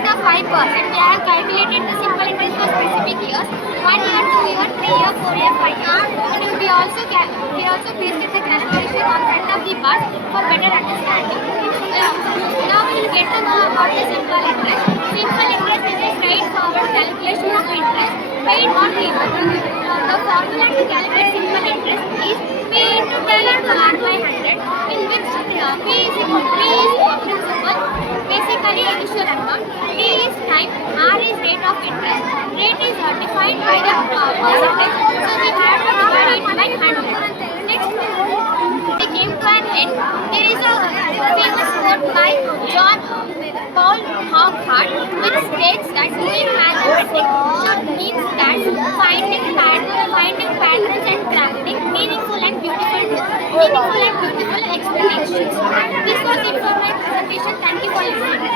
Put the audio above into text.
rate of 5%, we have calculated the simple interest for specific years, 1 year, 2 year, 3 year, 4 year, 5 year. And we also pasted the calculation on front of the bar for better understanding. Now we will get to know about the simple interest. Simple interest is a straightforward calculation of interest paid on payment. The formula to calculate simple interest is P into T into R by 100, in which P is principal, basically initial amount, T is time, R is rate of interest. Rate is defined by the percentage, so we have to divide it by 100. Next, we came to an end. There is a famous quote by John Paul Hawkhart, which states that doing mathematics should mean that finding patterns and crafting meaningful and beautiful explanations. This was it for my presentation. Thank you for listening.